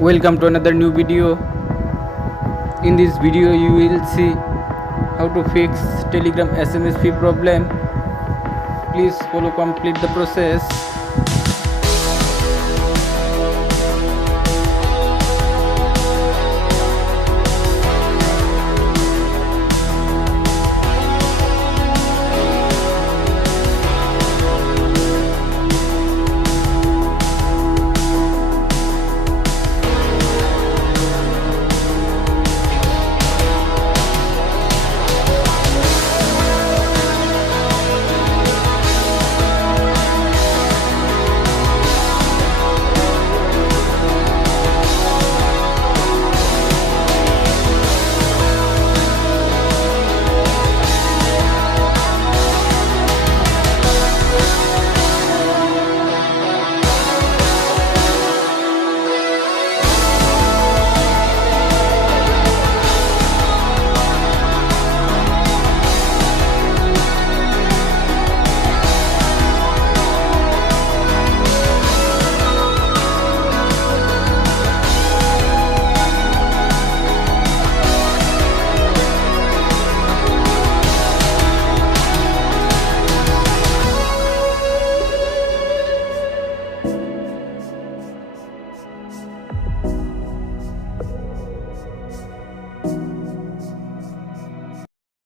Welcome to another new video. In this video you will see how to fix Telegram SMS fee problem. Please follow complete the process.